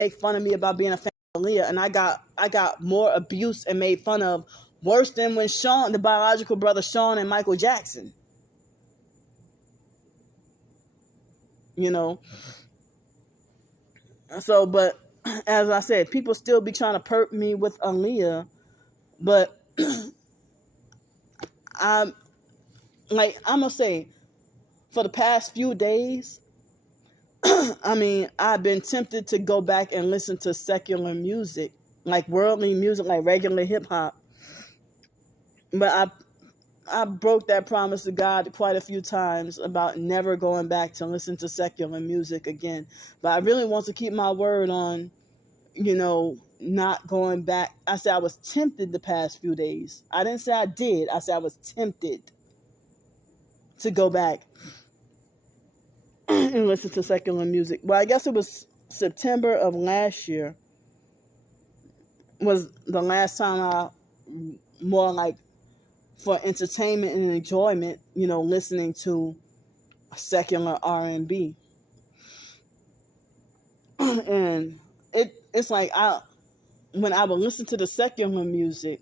make fun of me about being a fan of Aaliyah, and I got more abuse and made fun of worse than when Sean, the biological brother Sean and Michael Jackson. You know. So, but as I said, people still be trying to perp me with Aaliyah, but I'm gonna say, for the past few days, I mean, I've been tempted to go back and listen to secular music, like worldly music, like regular hip hop. But I broke that promise to God quite a few times about never going back to listen to secular music again. But I really want to keep my word on, not going back. I said I was tempted the past few days. I didn't say I did. I said I was tempted to go back and listen to secular music. Well, I guess it was September of last year was the last time I more like for entertainment and enjoyment, listening to secular R&B. And it's like when I would listen to the secular music,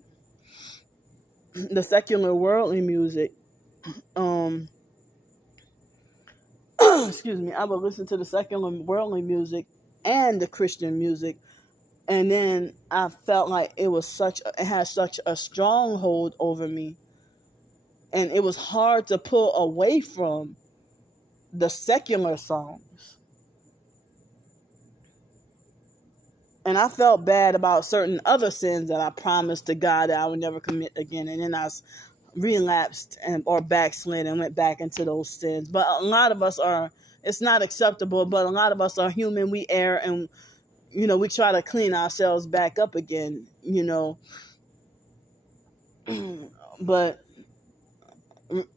the secular worldly music, excuse me, I would listen to the secular worldly music and the Christian music, and then I felt like it had such a stronghold over me, and it was hard to pull away from the secular songs. And I felt bad about certain other sins that I promised to God that I would never commit again. And then I relapsed or backslid and went back into those sins. But a lot of us it's not acceptable, but a lot of us are human. We err and, we try to clean ourselves back up again, But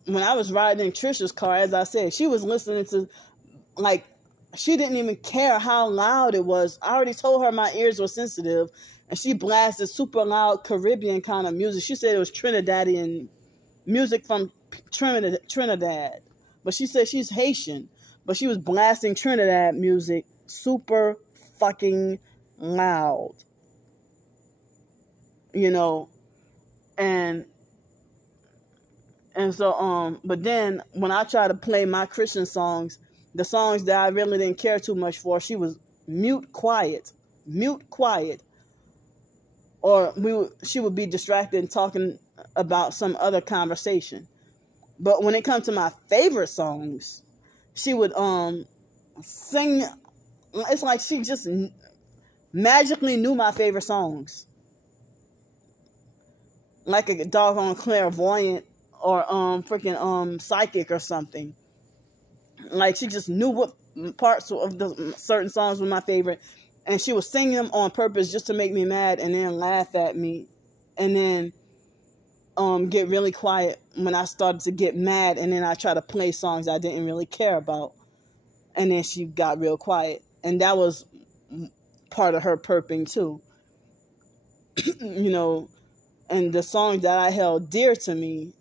when I was riding in Trisha's car, as I said, she was listening to, like, she didn't even care how loud it was. I already told her my ears were sensitive, and she blasted super loud Caribbean kind of music. She said it was Trinidadian music from Trinidad. But she said she's Haitian, but she was blasting Trinidad music super fucking loud. And so, but then when I tried to play my Christian songs, the songs that I really didn't care too much for, she was mute quiet, or she would be distracted and talking about some other conversation. But when it comes to my favorite songs, she would sing. It's like she just magically knew my favorite songs, like a doggone clairvoyant or freaking psychic or something. Like she just knew what parts of the certain songs were my favorite, and she was singing them on purpose just to make me mad, and then laugh at me, and then get really quiet when I started to get mad, and then I try to play songs I didn't really care about, and then she got real quiet, and that was part of her perping too. And the songs that I held dear to me,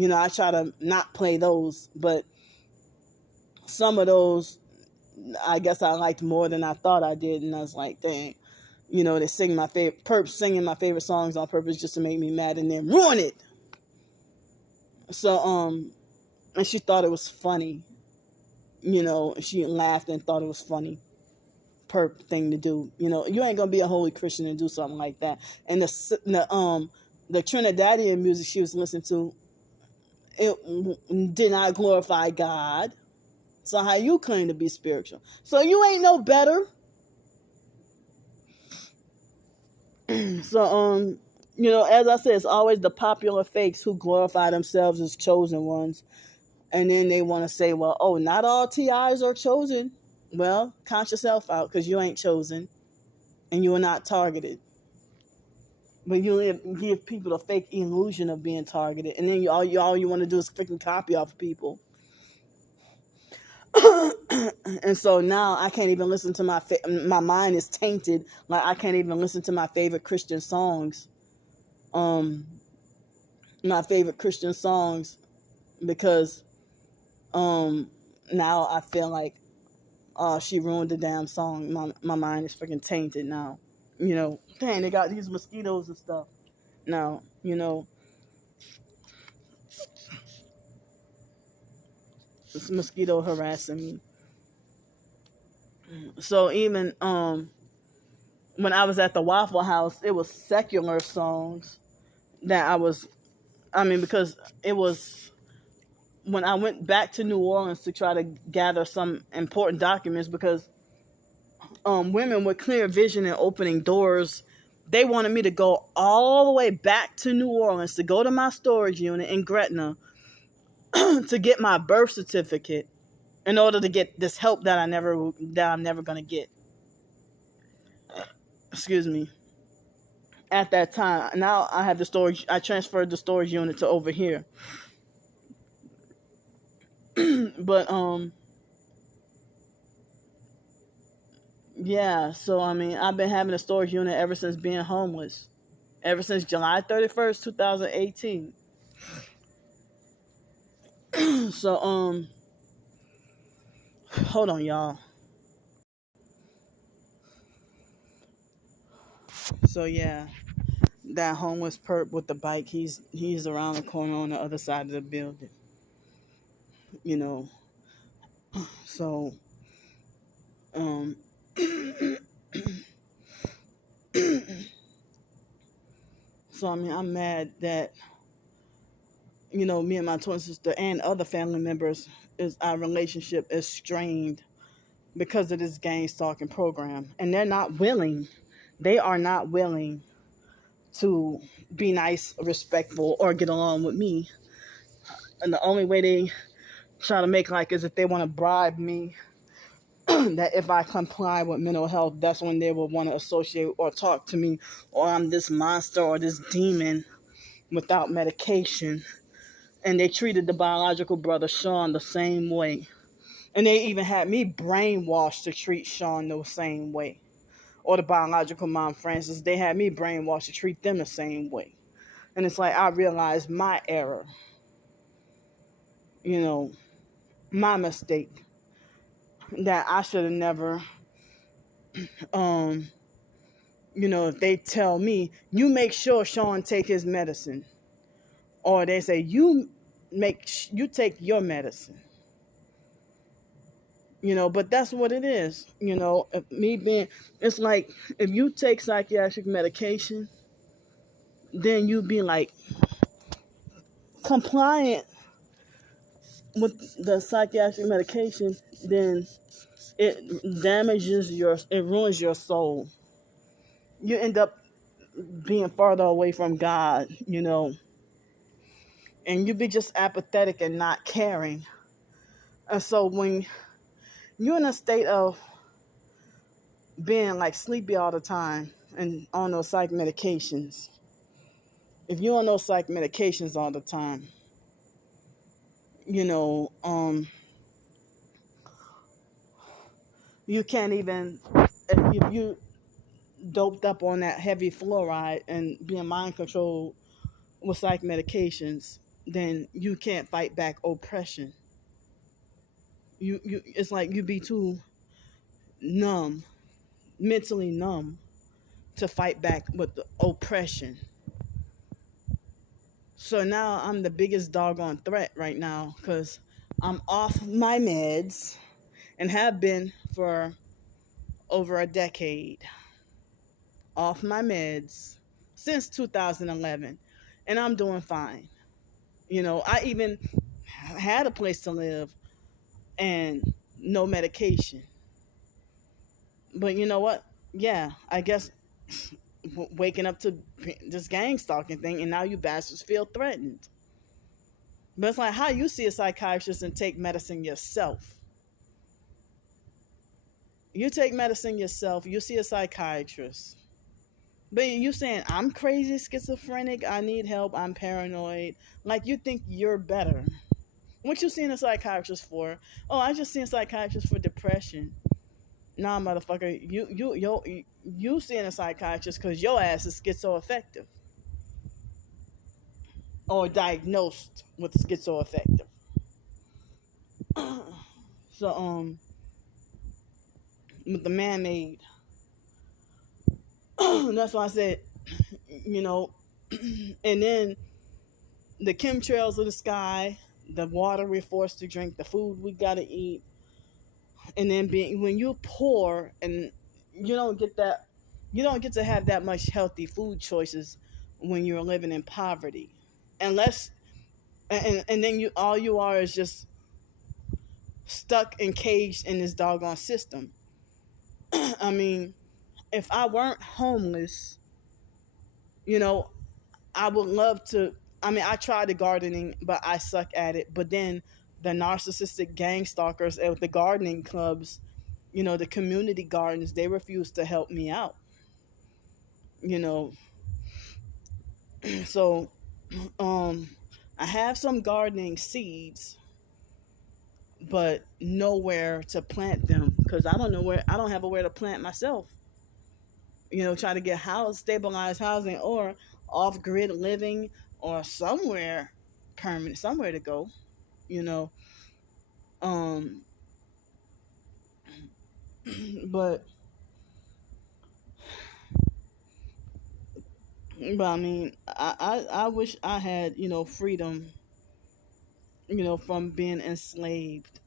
I try to not play those, but some of those, I guess I liked more than I thought I did, and I was like, dang, they sing my favorite, perps singing my favorite songs on purpose just to make me mad and then ruin it. So, and she thought it was funny, she laughed and thought it was funny. Perp thing to do, you ain't gonna be a holy Christian and do something like that. And the Trinidadian music she was listening to, it did not glorify God. So how you claim to be spiritual? So you ain't no better. So as I said, it's always the popular fakes who glorify themselves as chosen ones, and then they want to say, well, oh, not all TIs are chosen. Well, count yourself out, because you ain't chosen, and you are not targeted. But you give people a fake illusion of being targeted, and then all you want to do is freaking copy off of people. And so now I can't even listen to my mind is tainted. Like I can't even listen to my favorite Christian songs. My favorite Christian songs, because now I feel like Oh, she ruined the damn song. My mind is freaking tainted now. Dang, they got these mosquitoes and stuff. Now, this mosquito harassing me. So even when I was at the Waffle House, it was secular songs that because it was when I went back to New Orleans to try to gather some important documents because women with clear vision and opening doors, they wanted me to go all the way back to New Orleans to go to my storage unit in Gretna to get my birth certificate in order to get this help that I'm never gonna get. Excuse me. At that time, now I have the storage. I transferred the storage unit to over here. But yeah. So I've been having a storage unit ever since being homeless, ever since July 31st, 2018. So hold on, y'all. So yeah, that homeless perp with the bike, he's around the corner on the other side of the building. You know. So um so I'm mad that me and my twin sister and other family members is our relationship is strained because of this gang stalking program, and they are not willing to be nice, respectful, or get along with me. And the only way they try to make like is if they want to bribe me that if I comply with mental health, that's when they will want to associate or talk to me, or I'm this monster or this demon without medication. And they treated the biological brother Sean the same way. And they even had me brainwashed to treat Sean the same way. Or the biological mom, Frances, they had me brainwashed to treat them the same way. And it's like I realized my error, my mistake, that I should have never, if they tell me, you make sure Sean take his medicine. Or they say, you take your medicine. But that's what it is. It's like if you take psychiatric medication, then you be like compliant with the psychiatric medication, then it ruins your soul. You end up being farther away from God, and you be just apathetic and not caring. And so when you're in a state of being like sleepy all the time and on those psych medications, if you're on those psych medications all the time, you can't even, if you doped up on that heavy fluoride and being mind controlled with psych medications, then you can't fight back oppression. It's like you be too numb, mentally numb, to fight back with the oppression. So now I'm the biggest doggone threat right now because I'm off my meds and have been for over a decade. Off my meds since 2011, and I'm doing fine. I even had a place to live and no medication. But you know what? Yeah, I guess waking up to this gang stalking thing, and now you bastards feel threatened. But it's like how you see a psychiatrist and take medicine yourself. You take medicine yourself, you see a psychiatrist. But you saying, I'm crazy, schizophrenic, I need help, I'm paranoid. Like you think you're better. What you seeing a psychiatrist for? Oh, I just seen a psychiatrist for depression. Nah, motherfucker, you seeing a psychiatrist because your ass is schizoaffective. Or diagnosed with schizoaffective. So, with the man-made. That's why I said, you know, and then the chemtrails of the sky, the water we're forced to drink, the food we gotta eat, and then being when you're poor and you don't get that, you don't get to have that much healthy food choices when you're living in poverty, unless and then you all you are is just stuck and caged in this doggone system. I mean, if I weren't homeless, you know, I would love to. I mean, I tried the gardening, but I suck at it. But then the narcissistic gang stalkers at the gardening clubs, the community gardens, they refuse to help me out. You know, so um, I have some gardening seeds, but nowhere to plant them because I don't know where. I don't have a where to plant myself. Try to get stabilized housing or off grid living or somewhere permanent, somewhere to go. You know, um, but I mean, I wish I had freedom, from being enslaved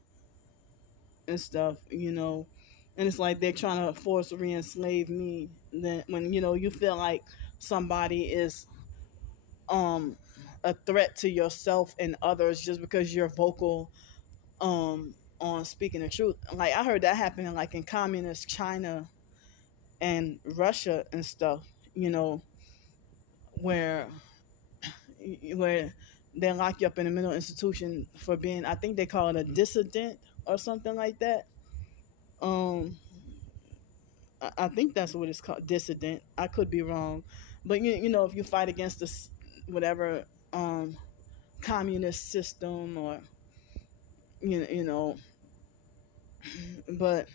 and stuff. And it's like they're trying to force re-enslave me. Then when you feel like somebody is um a threat to yourself and others just because you're vocal on speaking the truth. Like I heard that happening like in communist China and Russia and stuff, where where they lock you up in a mental institution for being, I think they call it a dissident or something like that. Um I think that's what it's called, dissident. I could be wrong. But if you fight against this whatever communist system or you know but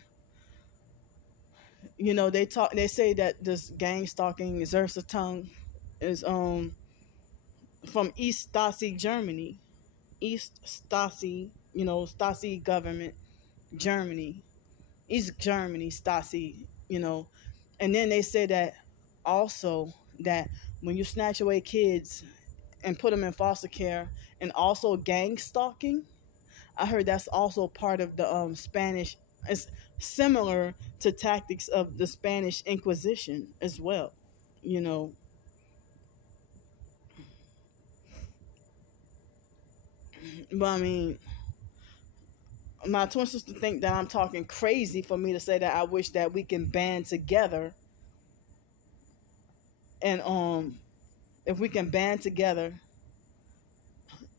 they say that this gang stalking Zersatung is from East Stasi Germany. East Stasi, Stasi government, Germany. East Germany, Stasi, you know. And then they say that also that when you snatch away kids and put them in foster care and also gang stalking, I heard that's also part of the Spanish. It's similar to tactics of the Spanish Inquisition as well. You know, but I mean, my twin sister think that I'm talking crazy for me to say that I wish that we can band together and if we can band together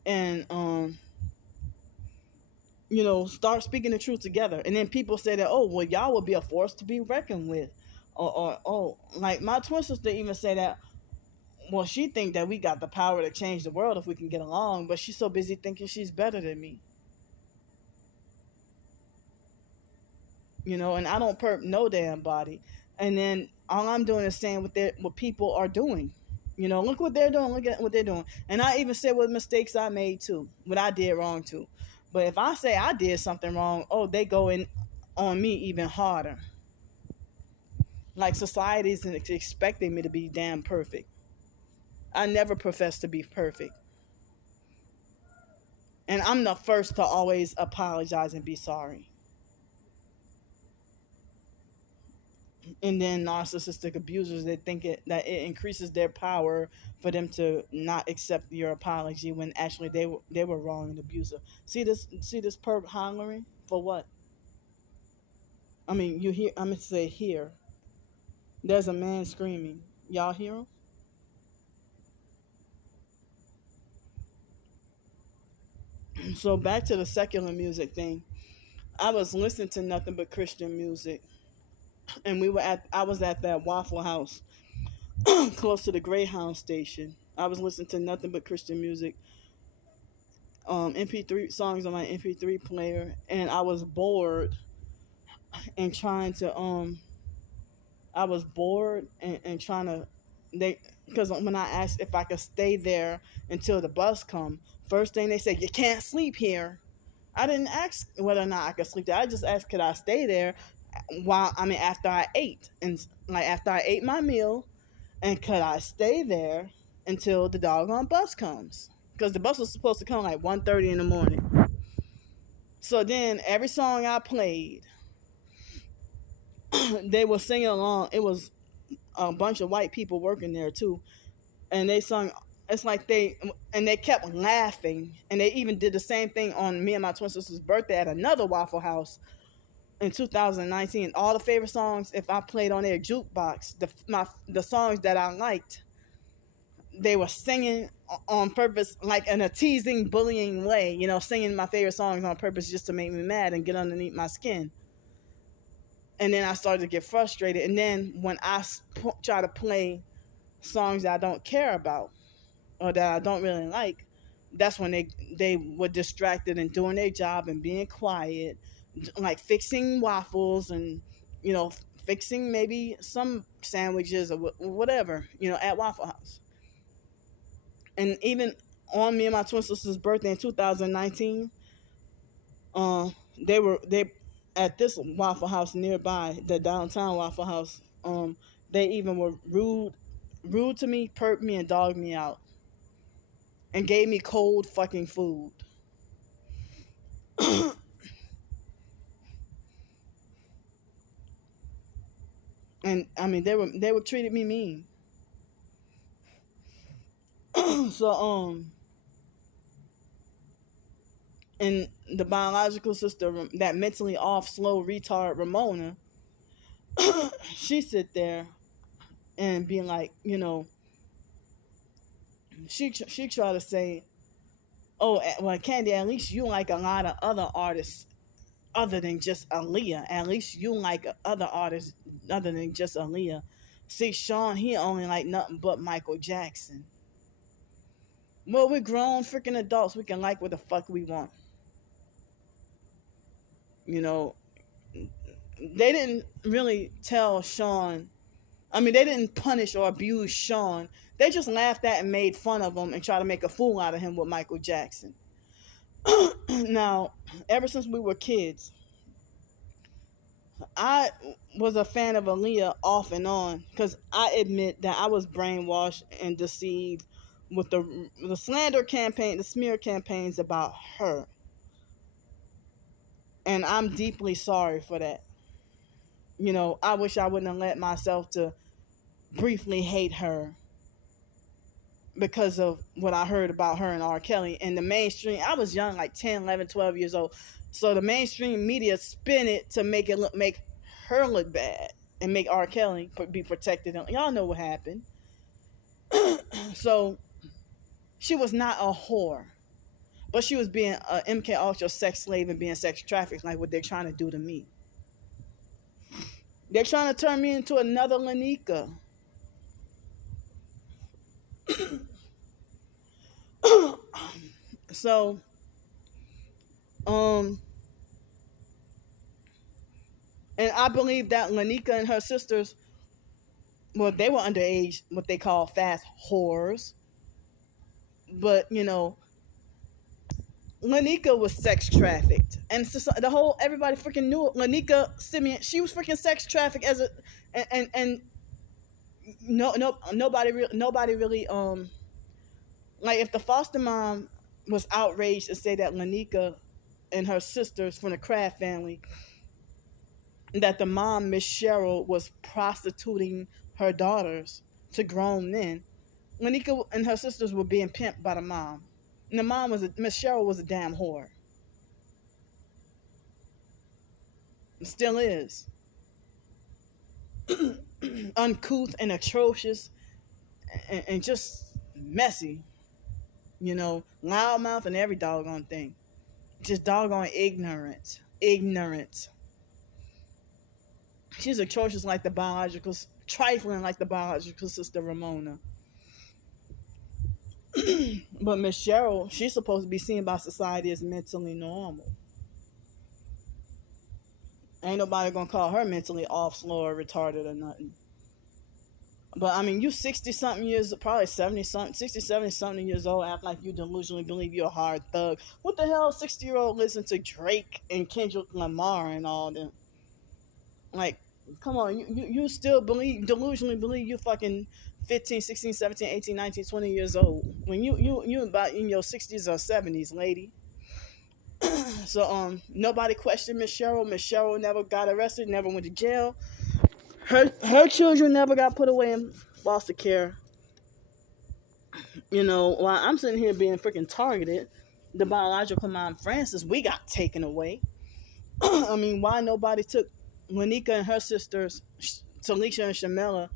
and start speaking the truth together. And then people say that, oh, well, y'all will be a force to be reckoned with. Or oh, like my twin sister even say that, well, she think that we got the power to change the world if we can get along, but she's so busy thinking she's better than me. And I don't perp no damn body. And then all I'm doing is saying what people are doing. Look what they're doing. Look at what they're doing. And I even said what mistakes I made too, what I did wrong too. But if I say I did something wrong, oh, they go in on me even harder. Like society is expecting me to be damn perfect. I never profess to be perfect. And I'm the first to always apologize and be sorry. And then narcissistic abusers, they think that it increases their power for them to not accept your apology when actually they were wrong and abusive. See this perp hollering for what? I mean, you hear? I'm gonna say here. There's a man screaming. Y'all hear him? So back to the secular music thing. I was listening to nothing but Christian music, and I was at that Waffle House close to the Greyhound station. I was listening to nothing but Christian music, MP3 songs on my MP3 player, and I was bored and trying to I was bored and trying to they because when I asked if I could stay there until the bus come, first thing they said, you can't sleep here. I didn't ask whether or not I could sleep there. I just asked could I stay there, after I ate, and like after I ate my meal, and could I stay there until the doggone bus comes? Because the bus was supposed to come like 1:30 in the morning. So then every song I played, they were singing along. It was a bunch of white people working there too, and they sung. It's like they kept laughing, and they even did the same thing on me and my twin sister's birthday at another Waffle House in 2019. All the favorite songs, if I played on their jukebox, the songs that I liked, they were singing on purpose, like in a teasing, bullying way, singing my favorite songs on purpose just to make me mad and get underneath my skin. And then I started to get frustrated. And then when I try to play songs that I don't care about or that I don't really like, that's when they were distracted and doing their job and being quiet, like fixing waffles and fixing maybe some sandwiches or whatever, at Waffle House. And even on me and my twin sister's birthday in 2019, they at this Waffle House nearby, the downtown Waffle House. They even were rude to me, perped me, and dogged me out, and gave me cold fucking food. And I mean, they were treated me mean. So and the biological sister, that mentally off, slow retard Ramona, she sit there and be like, she try to say, oh, well, Candy, at least you like a lot of other artists other than just Aaliyah. At least you like other artists other than just Aaliyah. See, Sean, he only like nothing but Michael Jackson. Well, we're grown freaking adults. We can like what the fuck we want. They didn't really tell Sean. I mean, they didn't punish or abuse Sean. They just laughed at and made fun of him and tried to make a fool out of him with Michael Jackson. Now, ever since we were kids, I was a fan of Aaliyah off and on because I admit that I was brainwashed and deceived with the slander campaign, the smear campaigns about her. And I'm deeply sorry for that. I wish I wouldn't have let myself to briefly hate her because of what I heard about her and R. Kelly. And the mainstream, I was young, like 10, 11, 12 years old. So the mainstream media spin it to make her look bad and make R. Kelly be protected. Y'all know what happened. So she was not a whore, but she was being a MK Ultra sex slave and being sex trafficked, like what they're trying to do to me. They're trying to turn me into another Lanika. So, and I believe that Lanika and her sisters, well, they were underage, what they call fast whores. But, Lanika was sex trafficked, and everybody freaking knew it. Lanika Simeon, she was freaking sex trafficked and nobody really like, if the foster mom was outraged to say that Lanika and her sisters from the Kraft family, that the mom, Miss Cheryl, was prostituting her daughters to grown men. Lanika and her sisters were being pimped by the mom. And the mom Miss Cheryl was a damn whore. It still is. Uncouth and atrocious and just messy. Loudmouth and every doggone thing. Just doggone ignorant. She's atrocious like the biological, trifling like the biological sister Ramona. But Miss Cheryl, she's supposed to be seen by society as mentally normal. Ain't nobody gonna call her mentally off, slow, or retarded or nothing. But I mean, you 60-something years, probably 70-something, 60, 70-something years old, act like you delusionally believe you're a hard thug. What the hell, 60-year-old listen to Drake and Kendrick Lamar and all them? Like, come on, you still delusionally believe you fucking 15, 16, 17, 18, 19, 20 years old when you about in your 60s or 70s, lady. So nobody questioned Miss Cheryl. Miss Cheryl never got arrested, never went to jail. Her children never got put away in foster care. While I'm sitting here being freaking targeted, the biological mom Frances, we got taken away. I mean, why nobody took Lanika and her sisters, Talisha and Shamela,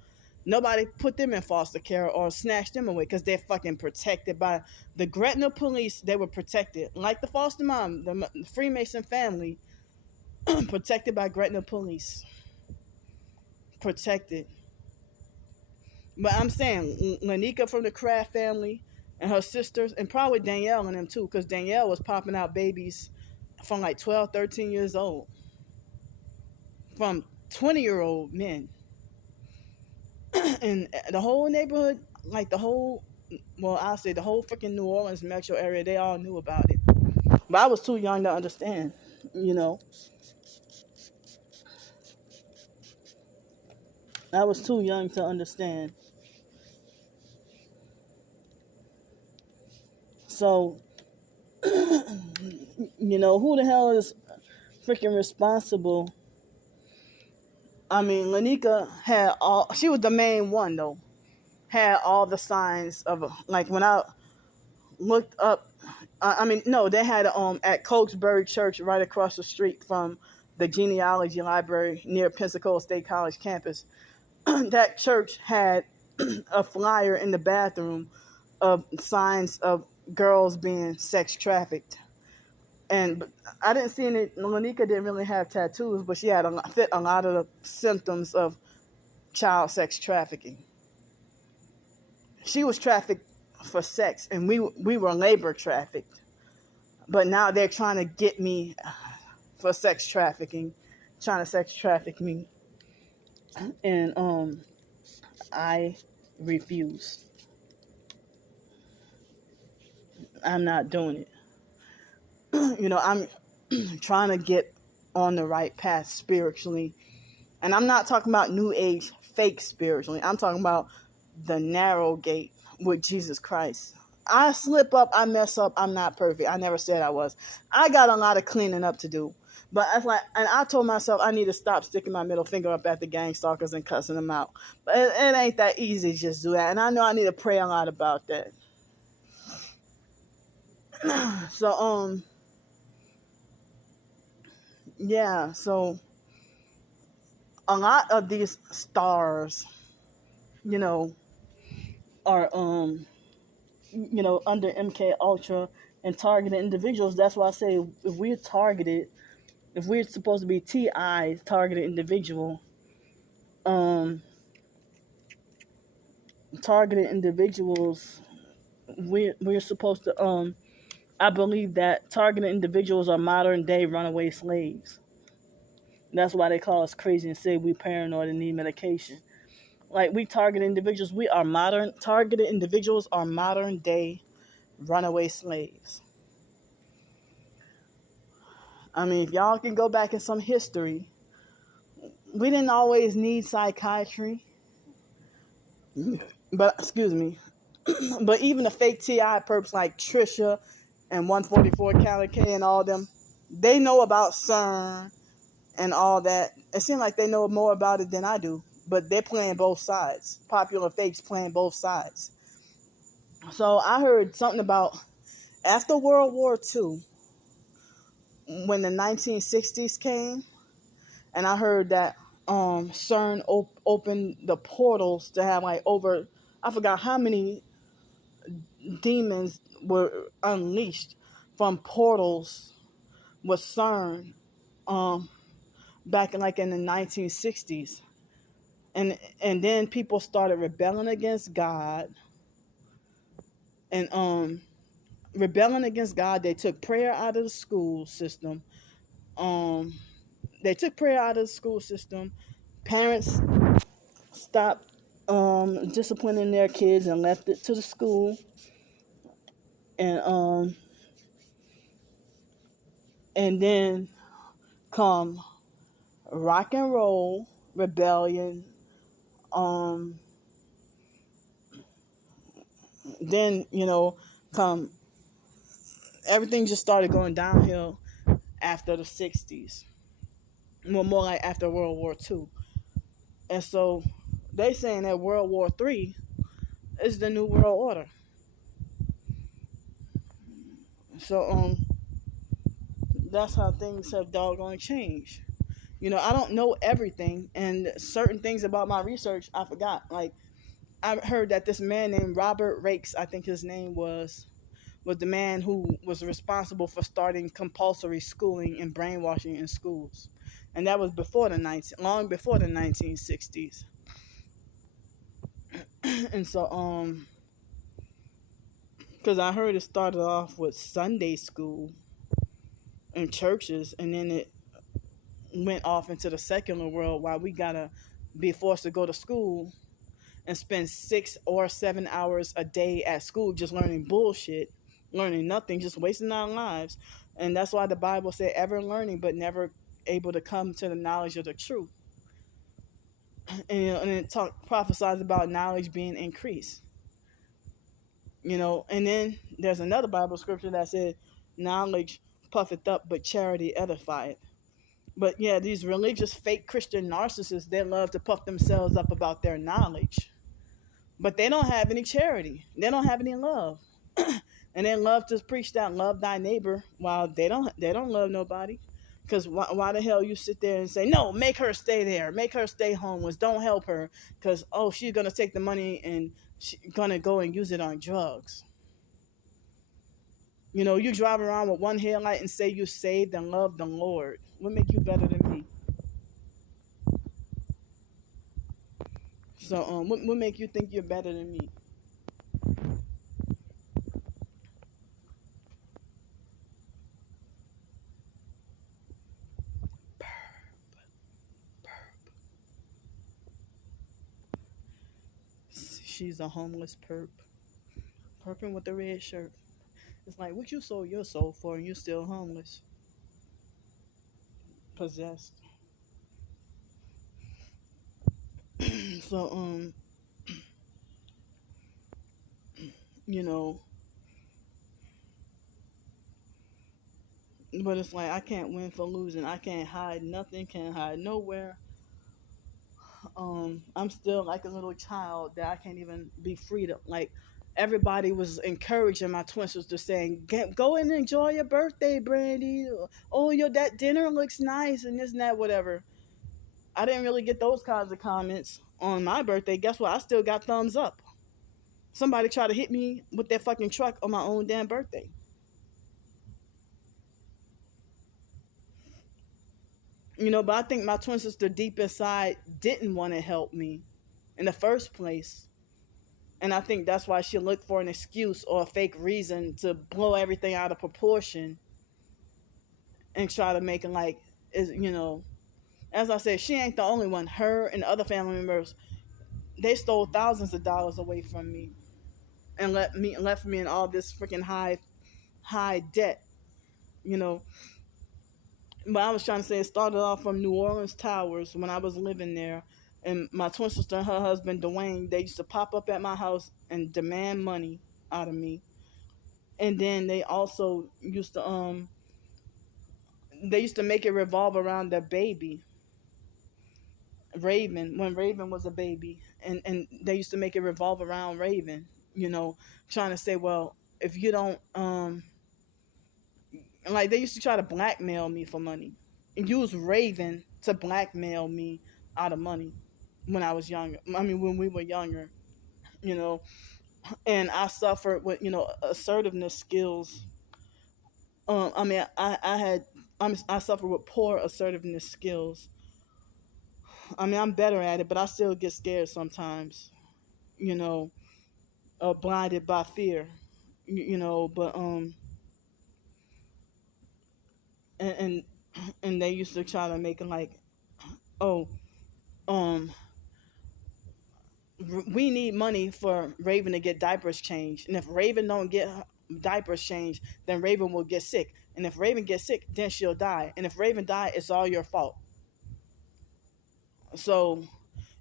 nobody put them in foster care or snatched them away because they're fucking protected by the Gretna police. They were protected. Like the foster mom, the Freemason family, protected by Gretna police. Protected. But I'm saying Lanika from the Kraft family and her sisters, and probably Danielle and them too, because Danielle was popping out babies from like 12, 13 years old. From 20-year-old men. And the whole neighborhood, like I'll say the whole freaking New Orleans metro area, they all knew about it. But I was too young to understand, you know. I was too young to understand. So, who the hell is freaking responsible? I mean, Lanika she was the main one though, had all the signs of, like when I looked up, no, they had at Cokesbury Church right across the street from the genealogy library near Pensacola State College campus. That church had a flyer in the bathroom of signs of girls being sex trafficked. And I didn't see any. Lanika didn't really have tattoos, but she had fit a lot of the symptoms of child sex trafficking. She was trafficked for sex, and we were labor trafficked. But now they're trying to get me for sex trafficking, trying to sex traffic me, and I refuse. I'm not doing it. I'm trying to get on the right path spiritually. And I'm not talking about new age fake spiritually. I'm talking about the narrow gate with Jesus Christ. I slip up, I mess up, I'm not perfect. I never said I was. I got a lot of cleaning up to do. But and I told myself I need to stop sticking my middle finger up at the gang stalkers and cussing them out. But it ain't that easy to just do that. And I know I need to pray a lot about that. So, yeah, so a lot of these stars, are under MK Ultra and targeted individuals. That's why I say if we're targeted, if we're supposed to be TI targeted individual, targeted individuals, we're supposed to I believe that targeted individuals are modern day runaway slaves. That's why they call us crazy and say we paranoid and need medication. Like, we target individuals. Targeted individuals are modern day runaway slaves. I mean, if y'all can go back in some history, we didn't always need psychiatry. But, excuse me. But even the fake TI perps like Trisha and 144 Cali K and all them, they know about CERN and all that. It seems like they know more about it than I do. But they're playing both sides. Popular fakes playing both sides. So I heard something about after World War II, when the 1960s came, and I heard that CERN opened the portals to have like over, I forgot how many demons were unleashed from portals with CERN back in the 1960s. And then people started rebelling against God. And rebelling against God, they took prayer out of the school system. Parents stopped disciplining their kids and left it to the school. And then come rock and roll, rebellion. Um, then come everything just started going downhill after the '60s. Well, more like after World War II. And so they saying that World War III is the new world order. So that's how things have doggone changed. I don't know everything, and certain things about my research I forgot. Like I heard that this man named Robert Rakes, I think his name was the man who was responsible for starting compulsory schooling and brainwashing in schools, and that was long before the 1960s. And so because I heard it started off with Sunday school in churches, and then it went off into the secular world while we gotta be forced to go to school and spend 6 or 7 hours a day at school just learning bullshit, learning nothing, just wasting our lives. And that's why the Bible said ever learning but never able to come to the knowledge of the truth. And it prophesies about knowledge being increased. And then there's another Bible scripture that said, knowledge puffeth up, but charity edifieth. But yeah, these religious fake Christian narcissists, they love to puff themselves up about their knowledge. But they don't have any charity. They don't have any love. And they love to preach that love thy neighbor while they don't love nobody. Because why the hell you sit there and say, no, make her stay there. Make her stay homeless. Don't help her. Because, she's going to take the money and she's going to go and use it on drugs. You drive around with one headlight and say you saved and love the Lord. What make you better than me? So what make you think you're better than me? She's a homeless perp. Perping with the red shirt. It's like, what you sold your soul for and you still homeless? Possessed. So, but it's like I can't win for losing. I can't hide nothing, can't hide nowhere. I'm still like a little child that I can't even be free to like. Everybody was encouraging my twin sister saying, "Go and enjoy your birthday, Brandy. Oh, that dinner looks nice and this and that, whatever." I didn't really get those kinds of comments on my birthday. Guess what? I still got thumbs up. Somebody tried to hit me with their fucking truck on my own damn birthday. But I think my twin sister deep inside didn't want to help me in the first place. And I think that's why she looked for an excuse or a fake reason to blow everything out of proportion and try to make it like, as I said, she ain't the only one. Her and other family members, they stole thousands of dollars away from me and left me in all this freaking high debt, you know. But I was trying to say it started off from New Orleans Towers when I was living there. And my twin sister and her husband, Dwayne, they used to pop up at my house and demand money out of me. And then they also used to make it revolve around their baby, Raven, when Raven was a baby. And they used to make it revolve around Raven, trying to say, well, if you don't, like they used to try to blackmail me for money and use Raven to blackmail me out of money when I was younger. I mean, when we were younger, and I suffered with, assertiveness skills. I suffer with poor assertiveness skills. I mean, I'm better at it, but I still get scared sometimes, blinded by fear, but, and, and they used to try to make it like, oh, um, we need money for Raven to get diapers changed. And if Raven don't get diapers changed, then Raven will get sick. And if Raven gets sick, then she'll die. And if Raven die, it's all your fault. So,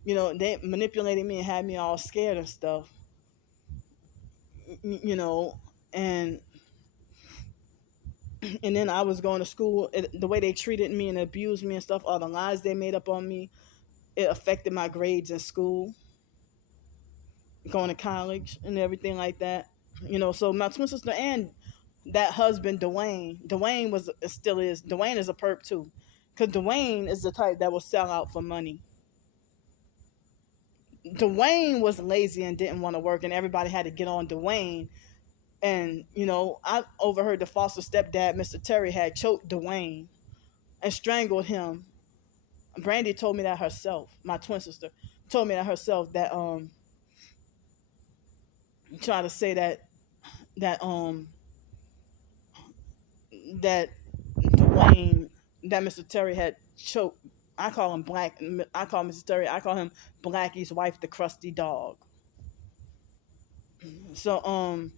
they manipulated me and had me all scared and stuff, you know, and and then I was going to school. The way they treated me and abused me and stuff, all the lies they made up on me, it affected my grades in school, going to college and everything like that. So my twin sister and that husband, Dwayne was still is. Dwayne is a perp too, because Dwayne is the type that will sell out for money. Dwayne was lazy and didn't want to work, and everybody had to get on Dwayne. And I overheard the foster stepdad, Mr. Terry, had choked Dwayne and strangled him. Brandy told me that herself. My twin sister told me that herself. That try to say that that Dwayne, that Mr. Terry had choked. I call him Black. I call Mr. Terry. I call him Blackie's wife, the crusty dog. So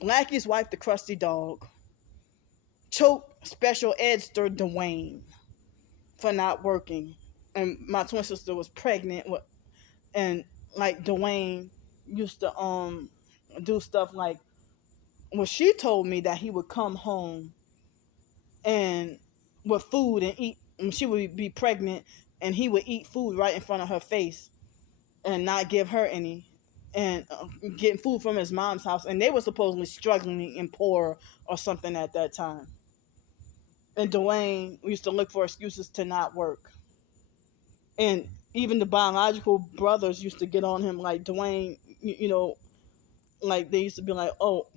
Blackie's wife, the crusty dog, choked Special Edster Dwayne for not working, and my twin sister was pregnant with, and like Dwayne used to do stuff like, well, she told me that he would come home and with food and eat, and she would be pregnant and he would eat food right in front of her face and not give her any, and getting food from his mom's house, and they were supposedly struggling and poor or something at that time. And Dwayne used to look for excuses to not work. And even the biological brothers used to get on him, like Dwayne, like they used to be like, oh,